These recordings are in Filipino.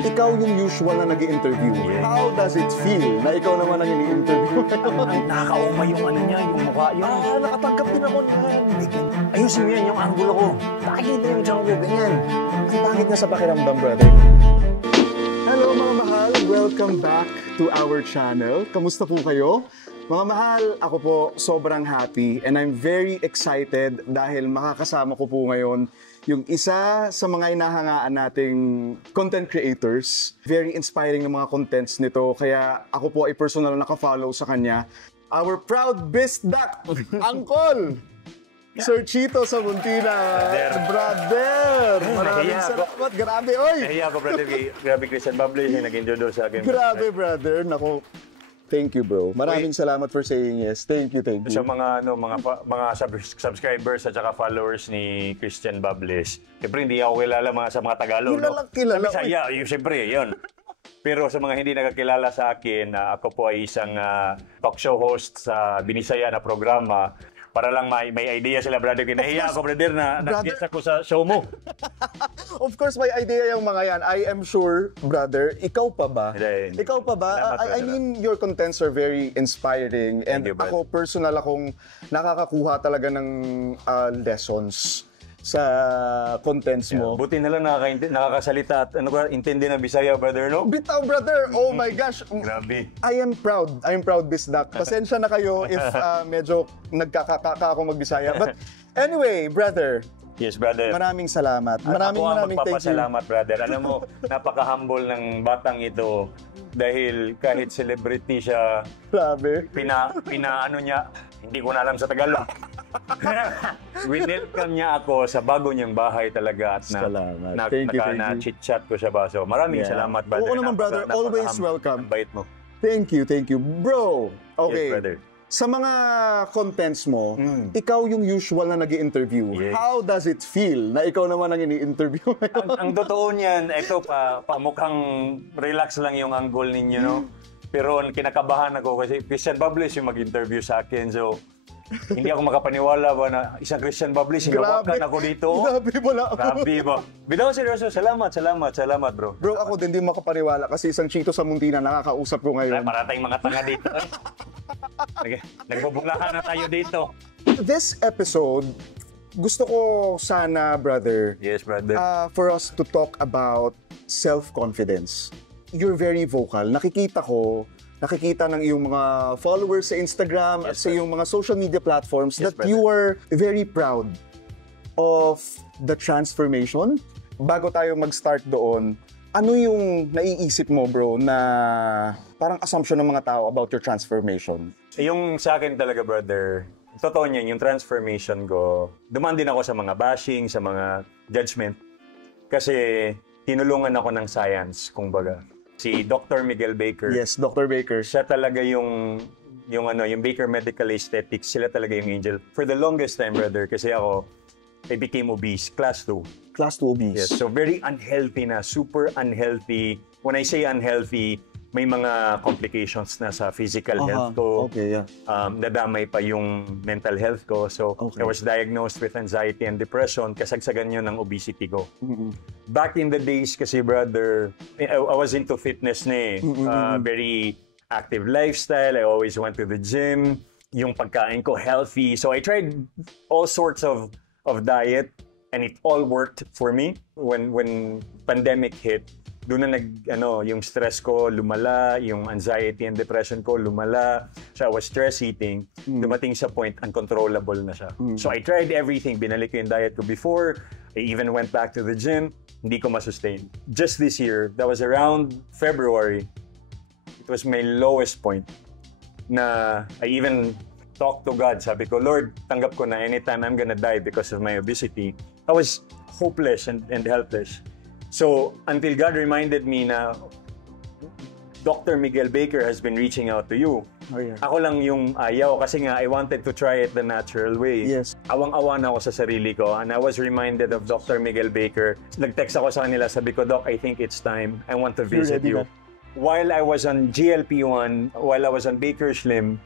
ikaw yung usual na nag-i-interview. How does it feel na ikaw naman ang ini-interview? Nakakauma yung ano niya, yung mukha. Nakatanggap din ako niyan. Ayusin mo yan, yung angulo ko. Nakikita yung tiyan ko, ganyan. Ang pangit na sa pakiramdam, brother. Hello mga mahal, welcome back to our channel. Kamusta po kayo? Mga mahal, ako po sobrang happy and I'm very excited dahil makakasama ko po ngayon yung isa sa mga inahangaan nating content creators. Very inspiring ng mga contents nito, kaya ako po ay personal na naka-follow sa kanya. Our proud BizDoc, Uncle! Sir Chito sa Muntina. Brother! Maraming salamat. Grabe, oy! Nahiya ako, brother. Grabe, Christian Bable yung nag-introduce sa akin. Grabe, brother. Nako. Thank you, bro. Maraming salamat for saying yes. Thank you, thank you. Sa mga subscribers at saka followers ni Christian Bables, siyempre hindi ako kilala sa mga Tagalog. Kilala. Bisaya, siyempre, yun. Pero sa mga hindi nakakilala sa akin, ako po ay isang talk show host sa Binisaya na programa. Para lang may idea sila, brother. Kinahiya ako, brother, na nag-guest ako sa show mo. Of course, may idea yung mga yan. I am sure, brother, ikaw pa ba? Ikaw pa ba? I mean, your contents are very inspiring. And ako, personal akong nakakakuha talaga ng lessons sa contents mo. Buti na lang nakakasalita at intindi na Bisaya, brother, no? Bitaw, brother! Oh my gosh! Grabe. I am proud, BizDoc. Pasensya na kayo if medyo nagkakaka ako mag-Bisaya. But anyway, brother. Yes, brother. Maraming salamat. Maraming thank you. Magpapasalamat, brother. Alam mo, napaka-humble ng batang ito dahil kahit celebrity siya, grabe. Pinaano niya, hindi ko na alam sa Tagalog. Winelcome niya ako sa bago niyang bahay talaga at na-chit-chat ko siya ba. So, maraming salamat, brother. Oo naman, brother. Always welcome. Ang bait mo. Thank you. Bro, okay. Yes, brother. Sa mga contents mo, ikaw yung usual na nag-i-interview. Yes. How does it feel na ikaw naman ang ini-interview? ang totoo niyan, ito mukhang relax lang yung angle ninyo, no? Pero kinakabahan ako kasi Christian Bables yung mag-interview sa akin. So, hindi ako makapaniwala ba na isang Christian Bables, hinawakan ako dito. Grabe, wala ako. Grabe ba? Bitaw, seryoso, salamat, bro. Bro, ako din di makapaniwala kasi isang Chito sa Muntina nakakausap ko ngayon. Para tayong mga tanga dito. Nagbubulakan na tayo dito. This episode, gusto ko sana, brother. Yes, brother. For us to talk about self-confidence. You're very vocal. Nakikita ng iyong mga followers sa Instagram at sa iyong mga social media platforms that you are very proud of the transformation. Bago tayo mag-start doon, ano yung naiisip mo, bro, na parang assumption ng mga tao about your transformation? Yung sa akin talaga, brother, totoo niyan, yung transformation ko, dumaan din ako sa mga bashing, sa mga judgment. Kasi tinulungan ako ng science, kumbaga. Si Dr. Miguel Baker. Yes, Dr. Baker. Siya talaga yung Baker Medical Aesthetics, sila talaga yung angel. For the longest time, brother, kasi ako, I became obese, class 2. Class 2 obese. Yes, so very unhealthy na, super unhealthy. When I say unhealthy, may mga complications na sa physical health ko. Okay, yeah. Nadamay pa yung mental health ko. So, I was diagnosed with anxiety and depression. Kasagsagan yun ng obesity ko. Back in the days kasi, brother, I was into fitness na eh. Very active lifestyle. I always went to the gym. Yung pagkain ko, healthy. So, I tried all sorts of diet and it all worked for me. When pandemic hit, doon na yung stress ko lumala, yung anxiety and depression ko lumala. So I was stress eating. Dumating sa point, uncontrollable na siya. So I tried everything. Binalik ko yung diet ko before. I even went back to the gym. Hindi ko masustain. Just this year, that was around February, it was my lowest point na I even talked to God. Sabi ko, Lord, tanggap ko na anytime I'm gonna die because of my obesity. I was hopeless and helpless. So, until God reminded me na Dr. Miguel Baker has been reaching out to you. Oh, yeah. Ako lang yung ayaw kasi nga I wanted to try it the natural way. Yes. Awang-awa na ako sa sarili ko and I was reminded of Dr. Miguel Baker. Nag-text ako sa kanila, sabi ko, Doc, I think it's time. I want to visit you. While I was on GLP-1, while I was on Baker Slim,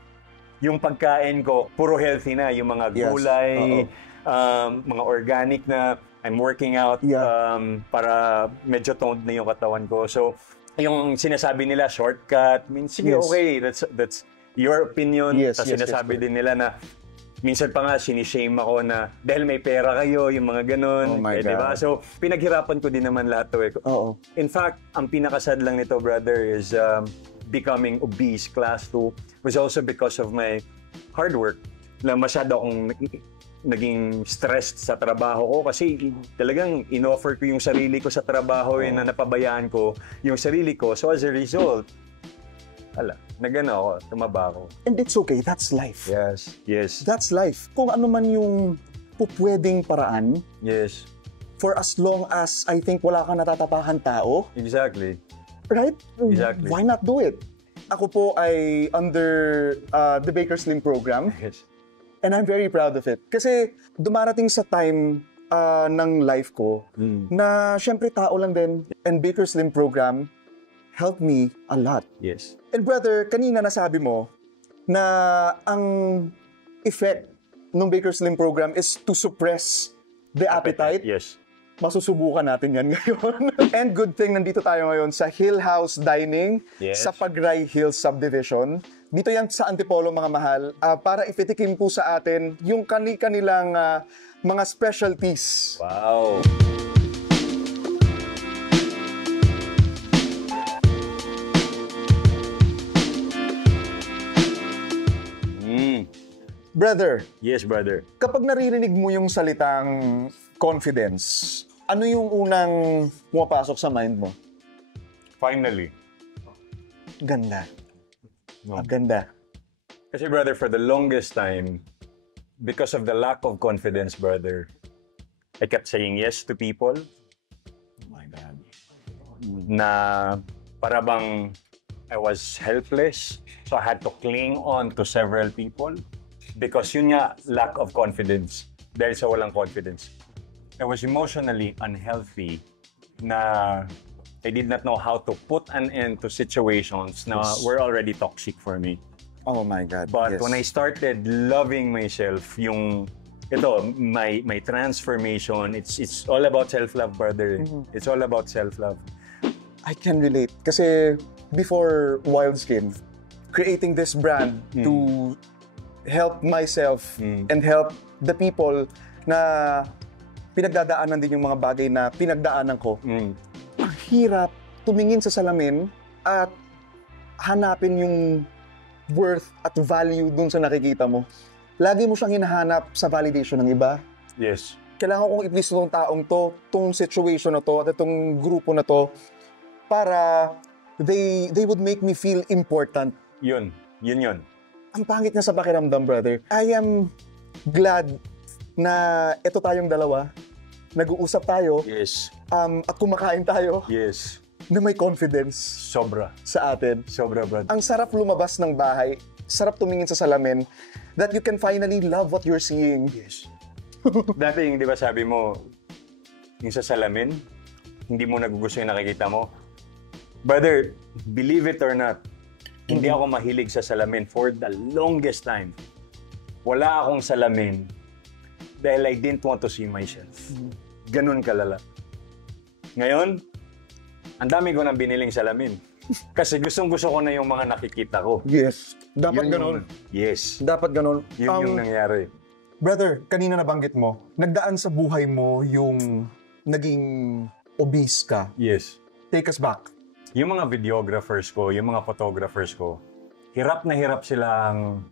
yung pagkain ko, puro healthy na. Yung mga gulay, mga organic na. I'm working out para medyo toned na yung katawan ko. So, yung sinasabi nila, shortcut, sige, okay, that's your opinion. Tapos sinasabi din nila na, minsan pa nga, sinishame ako na dahil may pera kayo, yung mga ganun. Oh my God. Diba? So, pinaghirapan ko din naman lahat to. Oo. In fact, ang pinakasad lang nito, brother, is becoming obese, class 2, was also because of my hard work. Na masyado akong naging stressed sa trabaho ko kasi talagang in-offer ko yung sarili ko sa trabaho na napabayaan ko yung sarili ko. So as a result, nagano ako, tumaba ako. And it's okay, that's life. Yes. That's life. Kung ano man yung pupwedeng paraan, Yes. for as long as I think wala kang natatapakan tao, Exactly. right? Exactly. Why not do it? Ako po ay under the Baker Slim program. Yes. And I'm very proud of it. Kasi dumarating sa time ng life ko na syempre tao lang din. And Baker Slim program helped me a lot. Yes. And brother, kanina nasabi mo na ang effect ng Baker Slim program is to suppress the appetite. Yes. Masusubukan natin yan ngayon. And good thing, nandito tayo ngayon sa Hill House Dining sa Pagray Hills Subdivision. Dito yan sa Antipolo, mga mahal, para ipitikim po sa atin yung kanilang mga specialties. Wow! Brother. Yes, brother. Kapag naririnig mo yung salitang confidence, ano yung unang pumapasok sa mind mo? Finally. Ganda. No. Ganda. Kasi brother, for the longest time, because of the lack of confidence, brother, I kept saying yes to people. Oh my God. Na para bang I was helpless. So I had to cling on to several people. Because yun nga, lack of confidence. Dahil sa walang confidence. I was emotionally unhealthy na I did not know how to put an end to situations na were already toxic for me. Oh my God. But when I started loving myself, my transformation, it's all about self-love, brother. It's all about self-love. I can relate. Kasi before Wildskin, creating this brand to help myself and help the people na pinagdadaanan din yung mga bagay na pinagdaanan ko. Ang hirap tumingin sa salamin at hanapin yung worth at value dun sa nakikita mo. Lagi mo siyang hinahanap sa validation ng iba. Yes. Kailangan kong i-please itong taong to, itong situation na to, at itong grupo na to, para they would make me feel important. Yun. Ang pangit niya sa pakiramdam, brother. I am glad na ito tayong dalawa, nag-uusap tayo, Yes. At kumakain tayo, Yes. na may confidence Sobra. sa atin. Sobra, brother. Ang sarap lumabas ng bahay, sarap tumingin sa salamin, that you can finally love what you're seeing. Yes. Dati yung, di ba sabi mo, yung sa salamin, hindi mo nagugusto yung nakikita mo. Brother, believe it or not, hindi ako mahilig sa salamin for the longest time. Wala akong salamin dahil I didn't want to see myself. Ganun kalala. Ngayon, ang dami ko nang biniling salamin. Kasi gustong-gusto ko na yung mga nakikita ko. Yes. Dapat ganon. Yes. Dapat ganon. Yun yung nangyari. Brother, kanina nabanggit mo, nagdaan sa buhay mo yung naging obese ka. Yes. Take us back. Yung mga videographers ko, yung mga photographers ko, hirap na hirap silang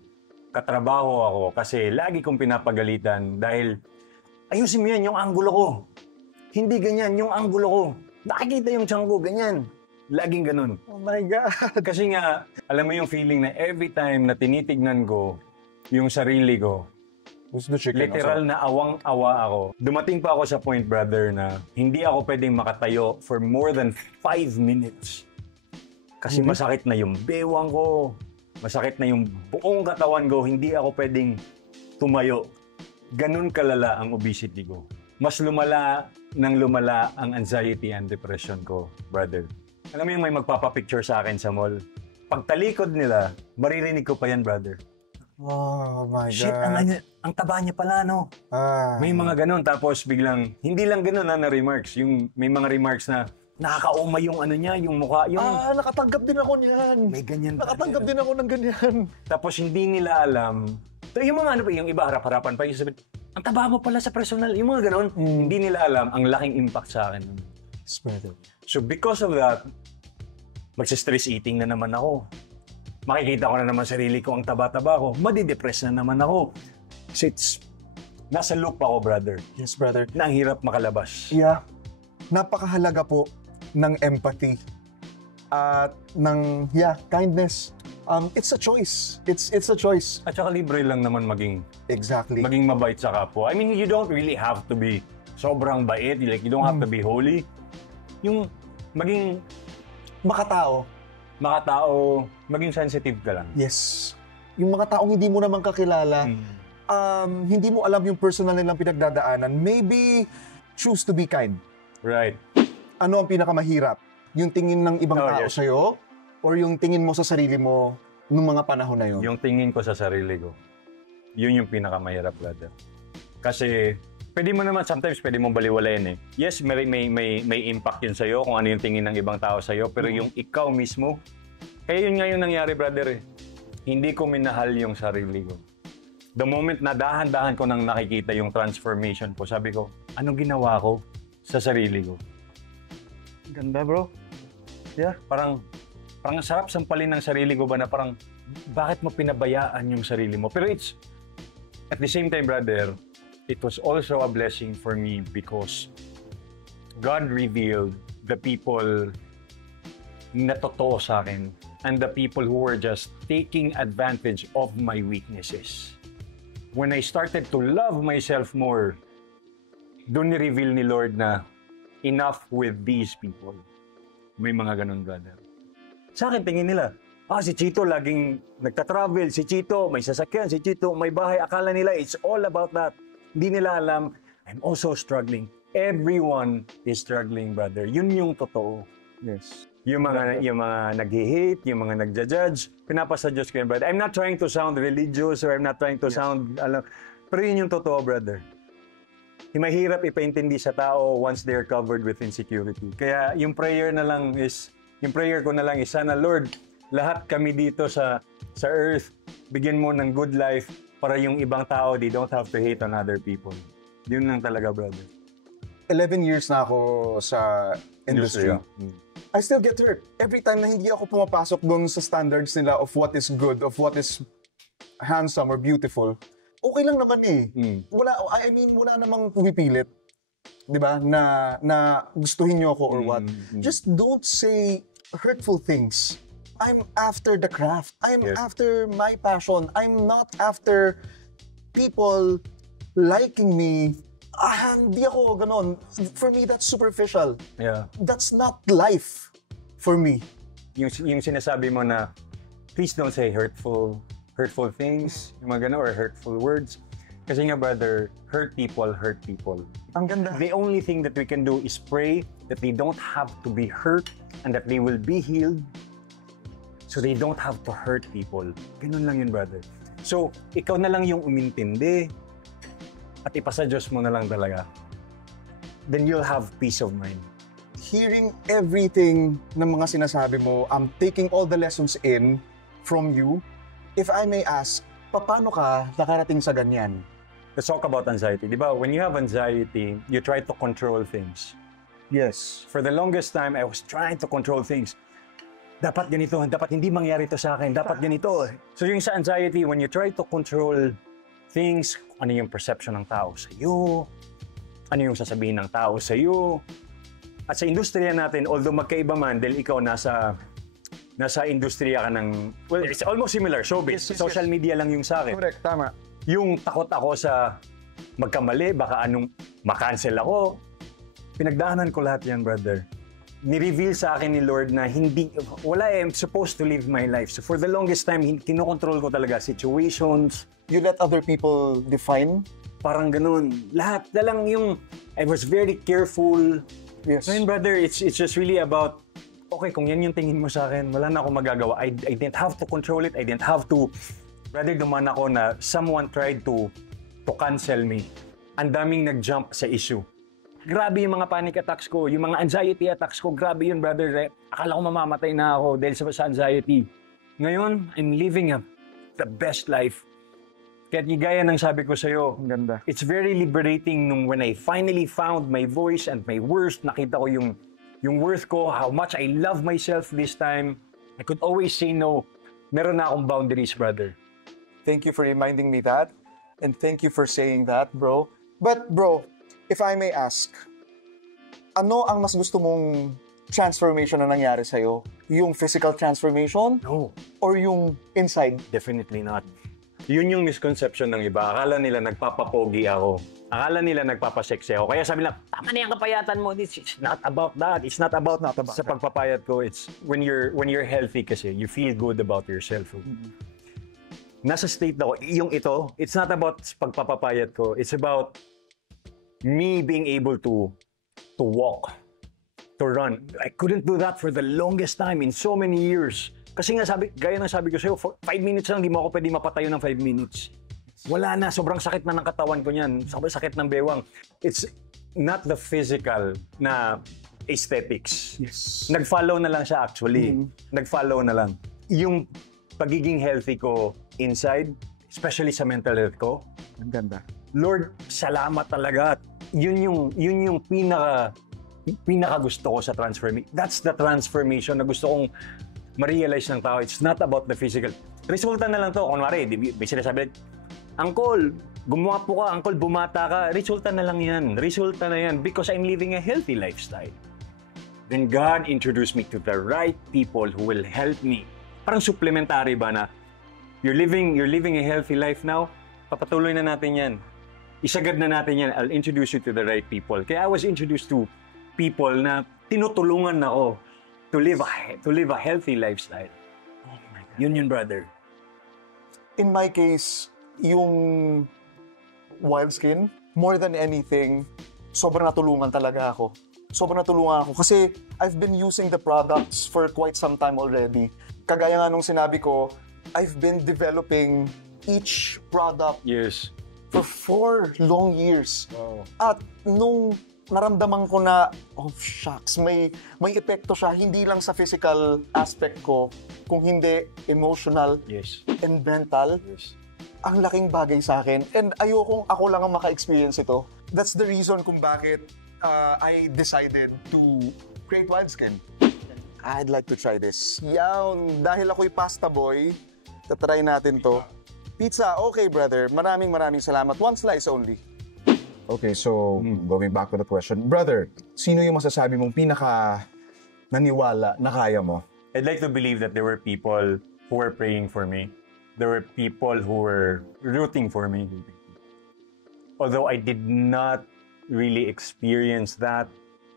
katrabaho ako kasi lagi kong pinapagalitan dahil ayusin mo yan, yung anggulo ko. Hindi ganyan, yung anggulo ko. Nakikita yung tiyan ko, ganyan. Laging ganun. Oh my God. Kasi nga, alam mo yung feeling na every time na tinitignan ko yung sarili ko, literal na awang-awa ako. Dumating pa ako sa point, brother, na hindi ako pwedeng makatayo for more than 5 minutes. Kasi masakit na yung bewang ko, masakit na yung buong katawan ko, hindi ako pwedeng tumayo. Ganun kalala ang obesity ko. Mas lumala ang anxiety and depression ko, brother. Alam mo yung may magpapapicture sa akin sa mall? Pagtalikod nila, maririnig ko pa yan, brother. Oh my Shit, God. ang taba niya pala, no? May mga ganun, tapos biglang, hindi lang ganun na remarks. May mga remarks na, nakakauma yung ano niya, yung mukha, yung... nakatanggap din ako niyan. May ganyan. Nakatanggap din ako ng ganyan. Tapos hindi nila alam, yung mga ano pa, yung iba harap-harapan pa, yung sabi, ang taba mo pala sa personal, yung mga ganun, hindi nila alam ang laking impact sa akin. So because of that, magsa-stress eating na naman ako. Makikita ko na naman sarili ko ang taba-taba ko, madidepress na naman ako. Kasi nasa loop ako, brother. Yes, brother. Na ang hirap makalabas. Yeah. Napakahalaga po ng empathy at ng kindness. It's a choice. It's a choice. At saka libre lang naman maging mabait sa kapwa. I mean, you don't really have to be sobrang bait. Like, you don't have to be holy. Yung maging Makatao, maging sensitive ka lang. yes. Yung mga taong hindi mo naman kakilala, hindi mo alam yung personal nilang pinagdadaanan, maybe choose to be kind. Right. Ano ang pinakamahirap? Yung tingin ng ibang tao yes. sa'yo? Or yung tingin mo sa sarili mo nung mga panahon na yun? Yung tingin ko sa sarili ko, yun yung pinakamahirap, brother. Kasi, sometimes pwede mo baliwalayin eh. Yes, may impact yun sa'yo kung ano yung tingin ng ibang tao sa'yo, pero yung ikaw mismo, kaya yun nga yung nangyari, brother eh. Hindi ko minahal yung sarili ko. The moment na dahan-dahan ko nang nakikita yung transformation ko, sabi ko, ano ginawa ko sa sarili ko? Ganda, bro. Yeah, parang sarap sampalin ng sarili ko ba na parang, bakit mo pinabayaan yung sarili mo? Pero at the same time, brother, it was also a blessing for me because God revealed the people na totoo sa akin and the people who were just taking advantage of my weaknesses. When I started to love myself more, doon ni-reveal ni Lord na enough with these people. May mga ganun, brother. Sa akin, tingin nila, si Chito laging nagta-travel, si Chito may sasakyan, si Chito may bahay. Akala nila it's all about that. Hindi nila alam, I'm also struggling. Everyone is struggling, brother. Yun yung totoo. Yes. Yung mga nag-hate, yung mga nagja-judge, pinapasa Diyos ko yun, brother. I'm not trying to sound religious or I'm not trying to sound, pero yun yung totoo, brother. Yung mahirap ipaintindi sa tao once they're covered with insecurity. Kaya yung prayer ko na lang is, sana, Lord, lahat kami dito sa earth, bigyan mo ng good life para yung ibang tao, they don't have to hate on other people. Yun lang talaga, brother. 11 years na ako sa industry. I still get hurt. Every time na hindi ako pumapasok dun sa standards nila of what is good, of what is handsome or beautiful, okay lang naman eh. Wala namang pumipilit. Diba? Na gustuhin nyo ako or what. Just don't say hurtful things. I'm after the craft. I'm after my passion. I'm not after people liking me. Hindi ako ganon. For me, that's superficial. Yeah. That's not life for me. Yung sinasabi mo na, please don't say hurtful things, yung mga ganon, or hurtful words. Kasi nga, brother, hurt people. Ang ganda. The only thing that we can do is pray that they don't have to be hurt and that they will be healed so they don't have to hurt people. Ganun lang yun, brother. So, ikaw na lang yung umintindi at ipasa Diyos mo na lang talaga. Then you'll have peace of mind. Hearing everything ng mga sinasabi mo, I'm taking all the lessons in from you. If I may ask, paano ka nakarating sa ganyan? Let's talk about anxiety. Di ba, when you have anxiety, you try to control things. Yes. For the longest time, I was trying to control things. Dapat ganito, dapat hindi mangyari ito sa akin, dapat ganito. So yung sa anxiety, when you try to control things, ano yung perception ng tao sa iyo, ano yung sasabihin ng tao sa iyo. At sa industriya natin, although magkaiba man, dahil ikaw nasa industriya ka ng, well, it's almost similar, showbiz. Yes. Social media lang yung sa akin. Correct, tama. Yung takot ako sa magkamali, baka makancel ako. Pinagdaanan ko lahat yan, brother. Ni-reveal sa akin ni Lord na I'm supposed to live my life. So for the longest time, kinokontrol ko talaga situations. You let other people define? Parang ganun. Lahat na lang I was very careful. Yes. Ngayon, brother, it's just really about, okay, kung yan yung tingin mo sa akin, wala na akong magagawa. I didn't have to control it. I didn't have to Brother, duman ako na someone tried to cancel me. Ang daming nag-jump sa issue. Grabe yung mga panic attacks ko, yung mga anxiety attacks ko, grabe yun, brother. Akala ko mamamatay na ako dahil sa anxiety. Ngayon, I'm living the best life. Kaya gaya ng sabi ko sa'yo, Ang ganda. it's very liberating nung when I finally found my voice and my worth, nakita ko yung worth ko, how much I love myself this time. I could always say no. Meron na akong boundaries, brother. Thank you for reminding me that. And thank you for saying that, bro. But bro, if I may ask, ano ang mas gusto mong transformation na nangyari sa'yo? Yung physical transformation? No. Or yung inside? Definitely not. Yun yung misconception ng iba. Akala nila nagpapapogi ako. Akala nila nagpapaseksi ako. Kaya sabi nila, tama na yung kapayatan mo. It's not about that. It's not about sa pagpapayat ko. It's when you're healthy kasi, you feel good about yourself. Nasa state ako, yung ito, it's not about pagpapapayat ko. It's about me being able to walk, to run. I couldn't do that for the longest time in so many years. Kasi nga gaya ng sabi ko sa'yo, 5 minutes lang, di mo ako pwede mapatayo ng 5 minutes. Wala na, sobrang sakit na ng katawan ko niyan, sobrang sakit ng bewang. It's not the physical na aesthetics. Yes. Nag-follow na lang siya actually. Nag-follow na lang. Yung pagiging healthy ko inside, especially sa mental health ko, Ang ganda. Lord, salamat talaga. Yun yung pinaka gusto ko sa transformation. That's the transformation na gusto kong ma-realize ng tao. It's not about the physical. Resulta na lang to. Kunwari, may sinasabi, Uncle, gumawa po ka. Uncle, bumata ka. Resulta na lang yan. Resulta na yan because I'm living a healthy lifestyle. Then God introduced me to the right people who will help me. Parang supplementary ba na you're living a healthy life now, papatuloy na natin yan. Isagad na natin yan. I'll introduce you to the right people. Kaya I was introduced to people na tinutulungan ako to live a healthy lifestyle. Oh my God. Yun, brother. In my case, yung wild skin, more than anything, sobrang natulungan talaga ako. Sobrang natulungan ako kasi I've been using the products for quite some time already. Kagaya nga nung sinabi ko, I've been developing each product Yes. for 4 long years. Wow. At nung naramdaman ko na, oh shucks, may epekto siya, hindi lang sa physical aspect ko, kung hindi emotional Yes. and mental, Yes. ang laking bagay sa akin. And ayokong ako lang ang maka-experience ito. That's the reason kung bakit I decided to create Wildskin. I'd like to try this. Yan, dahil ako'y pasta boy, tatry natin to. Pizza, okay brother. Maraming salamat. 1 slice only. Okay, so going back to the question. Brother, sino yung masasabi mong pinaka naniwala na kaya mo? I'd like to believe that there were people who were praying for me. There were people who were rooting for me. Although I did not really experience that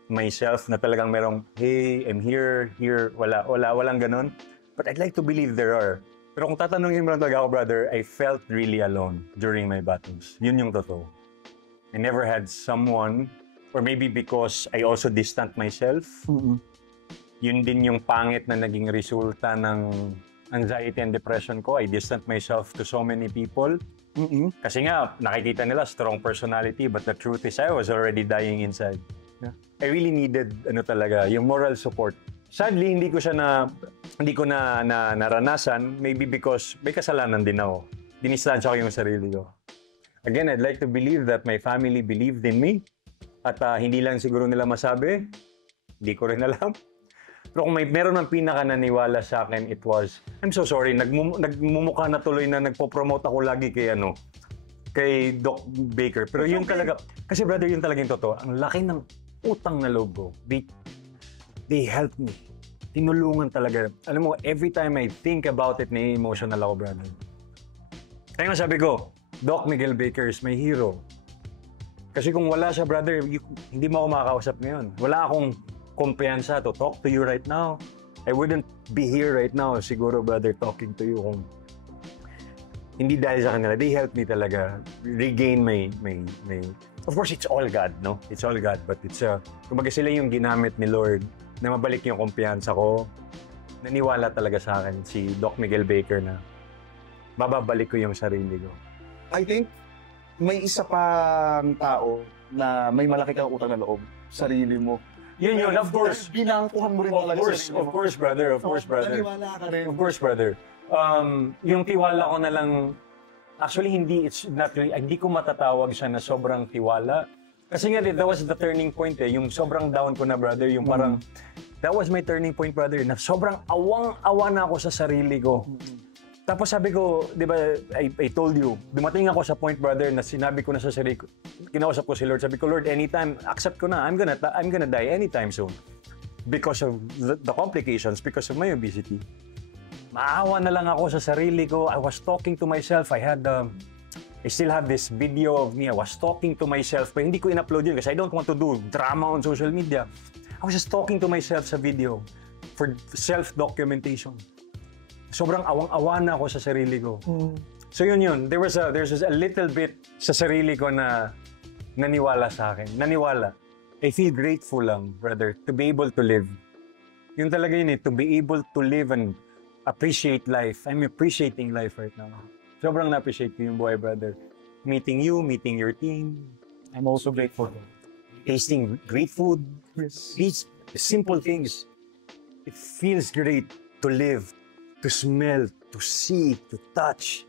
myself, na talagang merong, hey, I'm here, walang ganun. But I'd like to believe there are. Pero kung tatanungin mo lang talaga ako, brother, I felt really alone during my battles. Yun yung totoo. I never had someone, or maybe because I also distant myself, yun din yung pangit na naging resulta ng anxiety and depression ko. I distant myself to so many people. Kasi nga, nakikita nila strong personality, but the truth is I was already dying inside. Yeah. I really needed talaga, yung moral support. Sadly, hindi ko na naranasan, maybe because may kasalanan din ako. Dinistansya ko yung sarili ko. Again, I'd like to believe that my family believed in me. At hindi lang siguro nila masabi, hindi ko rin alam. Pero kung meron ng pinaka naniwala sa akin, it was, I'm so sorry, nagmumukha na tuloy na nagpo-promote ako lagi kay Doc Baker. Pero yun talaga, kasi brother, yun talaga yung totoo. Ang laki ng utang na loob ko. They helped me. Tinulungan talaga. Alam mo, every time I think about it, na-emotional ako, brother. Kaya nga sabi ko, Doc Miguel Baker is my hero. Kasi kung wala siya, brother, hindi mo ako makakausap ngayon. Wala akong kumpiyansa to talk to you right now. I wouldn't be here right now, siguro, brother, talking to you kung hindi dahil sa kanila. They helped me talaga regain my... Of course, it's all God, no? It's all God, but it's... kumbaga sila yung ginamit ni Lord na mabalik yung kumpiyansa ko. Naniwala talaga sa akin si Doc Miguel Baker na mababalik ko yung sarili ko. I think may isa pang tao na may malaki kang utang na loob, sarili mo. Yun, of course. Binangkuhan mo rin talaga sarili mo. Of course, brother. Of course, brother. Naniwala ka rin. Of course, brother. Yung tiwala ko na lang, actually, hindi ko matatawag siya na sobrang tiwala. Kasi nga, that was the turning point eh. Yung sobrang down ko na, brother. Yung parang, that was my turning point, brother. Na sobrang awang-awa na ako sa sarili ko. Tapos sabi ko, di ba, I told you, dumating ako sa point, brother, na sinabi ko na sa sarili ko, kinausap ko si Lord, sabi ko, Lord, anytime, accept ko na, I'm gonna die anytime soon. Because of the complications, because of my obesity. Maawa na lang ako sa sarili ko. I was talking to myself. I still have this video of me. I was talking to myself, pero hindi ko in-upload yun kasi I don't want to do drama on social media. I was just talking to myself sa video for self-documentation. Sobrang awang-awa na ako sa sarili ko. So yun. There's a little bit sa sarili ko na naniwala sa akin. Naniwala. I feel grateful lang, brother, to be able to live. Yun talaga yun eh, to be able to live and appreciate life. I'm appreciating life right now. Sobrang na-appreciate ko yung buhay, brother. Meeting you, meeting your team. I'm also grateful. Tasting great food. Yes. These simple things. It feels great to live, to smell, to see, to touch.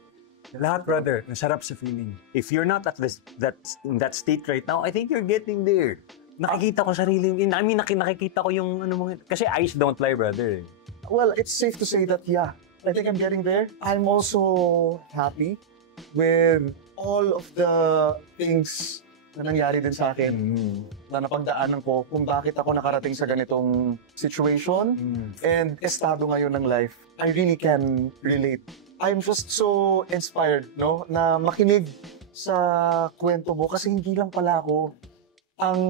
Lahat, brother, nasarap sa feeling. If you're not in that state right now, I think you're getting there. Nakikita ko sarili, nakikita ko yung ano mga, kasi eyes don't lie, brother. Well, it's safe to say that, yeah, I think I'm getting there. I'm also happy with all of the things na nangyari din sa akin na napagdaanan ko kung bakit ako nakarating sa ganitong situation and estado ngayon ng life. I really can relate. I'm just so inspired, no, na makinig sa kwento mo kasi hindi lang pala ako ang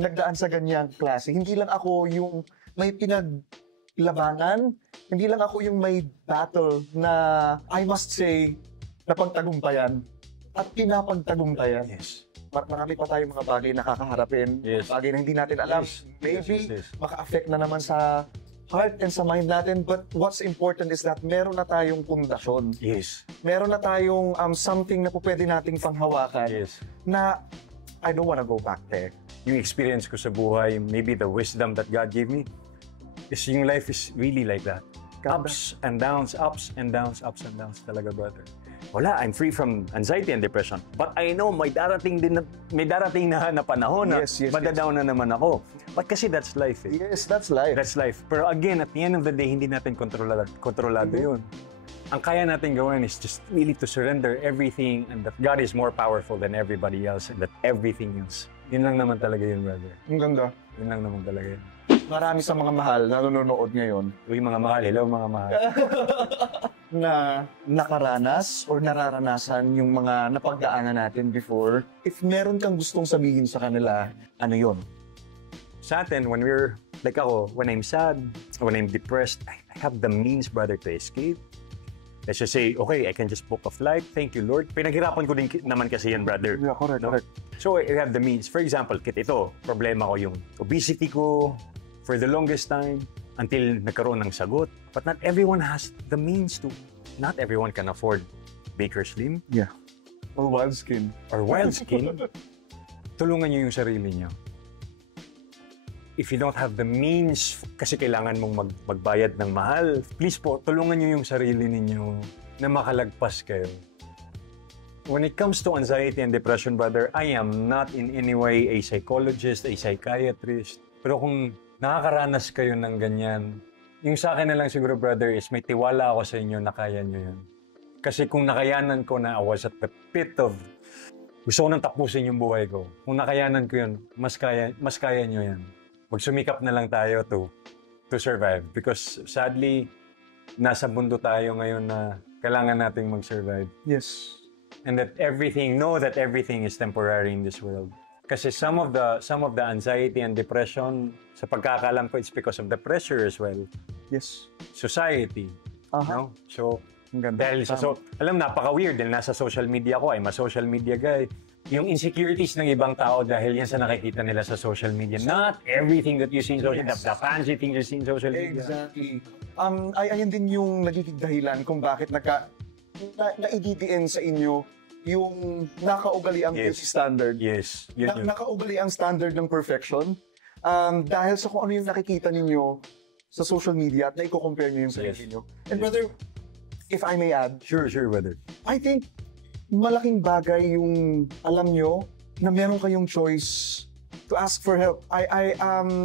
nagdaan sa ganyang klase. Hindi lang ako yung may pinaglabanan, hindi lang ako yung may battle na I must say napagtagumpayan at pinapagtagumpayan. Yes. Marami pa tayong mga bagay na kakaharapin, Yes. bagay na hindi natin alam. Yes. Maybe Yes. maka-affect na naman sa heart and sa mind natin, but what's important is that meron na tayong pundasyon. Yes. Meron na tayong something na po pwede nating panghawakan Yes. na I don't wanna go back there. Yung experience ko sa buhay, maybe the wisdom that God gave me, is yung life is really like that. Ups and downs, ups and downs, ups and downs talaga, brother. Wala, I'm free from anxiety and depression. But I know may darating na panahon na madadown na naman ako. But kasi that's life eh. Yes, that's life. That's life. Pero again, at the end of the day, hindi natin kontrolado yun. Ang kaya natin gawin is just really to surrender everything and that God is more powerful than everybody else and that everything else. Yun lang naman talaga yun, brother. Ang ganda. Yun lang naman talaga yun. Marami sa mga mahal na nanonood ngayon Uy, mga mahal. Hello, mga mahal. na nakaranas or nararanasan yung mga napagdaanan natin before. If meron kang gustong sabihin sa kanila, ano yun? Sa atin, when we're, like ako, when I'm sad, when I'm depressed, I have the means, brother, to escape. Let's just say, okay, I can just book a flight. Thank you, Lord. Pinaghirapan ko din naman kasi yan, brother. Yeah, correct, correct. So, I have the means. For example, ito, problema ko yung obesity ko for the longest time until nagkaroon ng sagot. But not everyone has the means to. Not everyone can afford Baker Slim. Yeah. Or wild skin. Or wild skin. Tulungan niyo yung sarili niyo. If you don't have the means, kasi kailangan mong magbayad ng mahal, please po, tulungan niyo yung sarili ninyo na makalagpas kayo. When it comes to anxiety and depression, brother, I am not in any way a psychologist, a psychiatrist. Pero kung nakakaranas kayo ng ganyan, yung sa akin na lang siguro, brother, is may tiwala ako sa inyo na kaya nyo yun. Kasi kung nakayanan ko na I was at the pit of gusto ko nang tapusin yung buhay ko. Kung nakayanan ko yun, mas kaya nyo yan. Magsumikap na lang tayo to survive. Because sadly, nasa mundo tayo ngayon na kailangan nating mag-survive. Yes. And that know that everything is temporary in this world. Kasi some of the anxiety and depression, sa pagkakalam ko, it's because of the pressure as well. Yes. Society. No? So, dahil alam, napaka-weird dahil nasa social media ko, I'm a social media guy. Yung insecurities ng ibang tao dahil yan sa nakikita nila sa social media. Not everything that you see in social media, the fancy things you see in social media. Exactly. Ayan din yung nagiging dahilan kung bakit na-DDN sa inyo yung nakaugaliang Yes. beauty standard. Yes. Yun. Nakaugaliang standard ng perfection. Dahil sa kung ano yung nakikita ninyo sa social media at naiko-compare nyo yung sarili nyo. And brother, if I may add, Sure, brother. I think malaking bagay yung alam nyo na meron kayong choice to ask for help.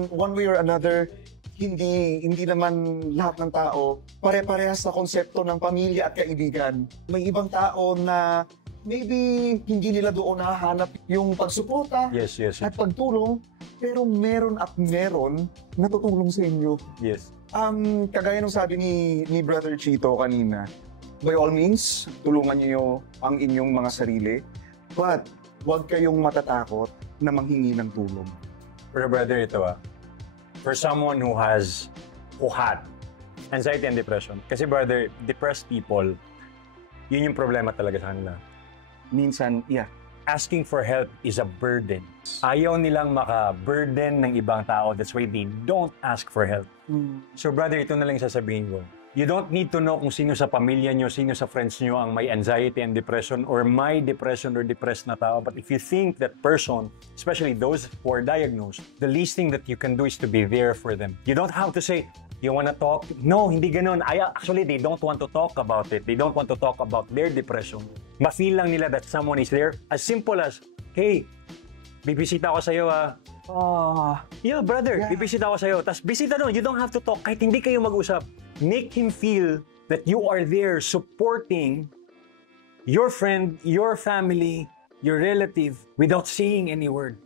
One way or another, hindi naman lahat ng tao pare-parehas na konsepto ng pamilya at kaibigan. May ibang tao na maybe hindi nila doon nahahanap yung pagsuporta Yes. at pagtulong, pero meron at meron na tutulong sa inyo. Yes. Kagaya ng sabi ni Brother Chito kanina, by all means, tulungan niyo ang inyong mga sarili, but huwag kayong matatakot na manghingi ng tulong. Pero brother, ito for someone who had anxiety and depression, kasi brother, depressed people, yun yung problema talaga sa kanila. Minsan, Asking for help is a burden. Ayaw nilang maka-burden ng ibang tao. That's why they don't ask for help. So brother, ito na lang sasabihin ko. You don't need to know kung sino sa pamilya nyo, sino sa friends nyo ang may anxiety and depression or may depression or depressed na tao. But if you think that person, especially those who are diagnosed, the least thing that you can do is to be there for them. You don't have to say, you wanna talk? No, hindi ganun. Actually, they don't want to talk about it. They don't want to talk about their depression. Ma-feel lang nila that someone is there. As simple as, hey, bibisita ako sa'yo brother, bibisita ako sa'yo. Tapos bisita doon, you don't have to talk. Kahit hindi kayo mag-usap, make him feel that you are there supporting your friend, your family, your relative without saying any word.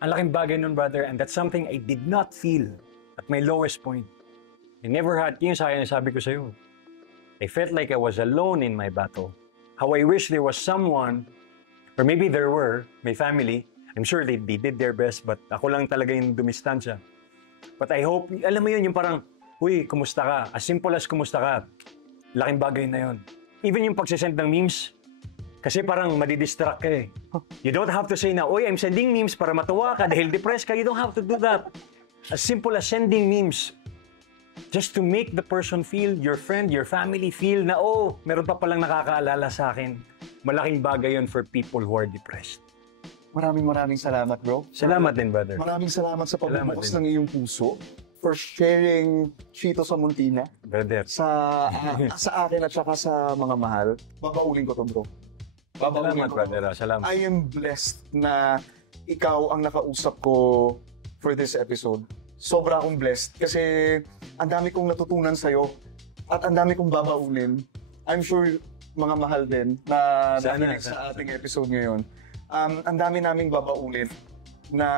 Ang laking bagay nun, brother, and that's something I did not feel at my lowest point. I never had, yung sabi ko sa'yo, I felt like I was alone in my battle. How I wish there was someone, or maybe there were, my family, I'm sure they did their best, but ako lang talaga yung dumistansya. But I hope, alam mo yun, yung parang, uy, kumusta ka? As simple as kumusta ka, laking bagay na yun. Even yung pagsisend ng memes, kasi parang madidistract ka eh. You don't have to say na, uy, I'm sending memes para matuwa ka dahil depressed ka. You don't have to do that. As simple as sending memes, just to make the person feel, your friend, your family feel na, oh, meron pa palang nakakaalala sa akin. Malaking bagay yun for people who are depressed. Maraming salamat, bro. Salamat din, brother. Maraming salamat sa pagbubukas ng iyong puso for sharing Chito sa Muntina Brother. sa akin at saka sa mga mahal. Babaulin ko to, bro. Salamat, brother. Salamat. I am blessed na ikaw ang nakausap ko for this episode. Sobra akong blessed kasi ang dami kong natutunan sa'yo at ang dami kong babaulin. I'm sure mga mahal din na nakinig sa ating episode ngayon. Ang dami naming babaulin na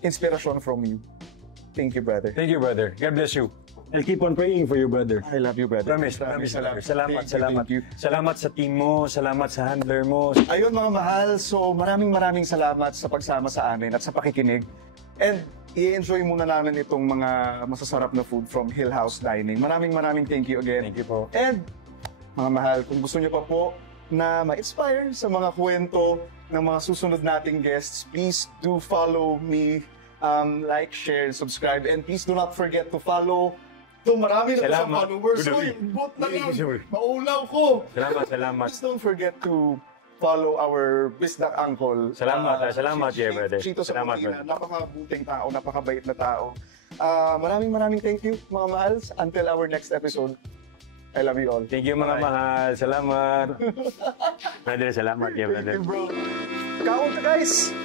inspirasyon from you. Thank you, brother. Thank you, brother. God bless you. I'll keep on praying for you, brother. I love you, brother. Promise. Salamat. Thank you. Salamat sa team mo, salamat sa handler mo. Ayun mga mahal, so maraming salamat sa pagsama sa amin at sa pakikinig. And i-enjoy muna namin itong mga masasarap na food from Hill House Dining. Maraming thank you again. Thank you po. And mga mahal, kung gusto niyo pa po na ma-inspire sa mga kwento ng mga susunod nating guests, please do follow me, like, share, subscribe, and please do not forget to follow. Marami na sa followers. Uy, bot na lang. Maulaw ko. Salamat. Please don't forget to follow our Bisdak Uncle. Salamat, brother. Chito sa Salamat, Muntina. brother. Napakabuting tao, napakabait na tao. Maraming thank you, mga mahals. Until our next episode, I love you all. Thank you, mga mahal. Salamat. Brother, salamat. Thank you, bro. Kaon ka, guys!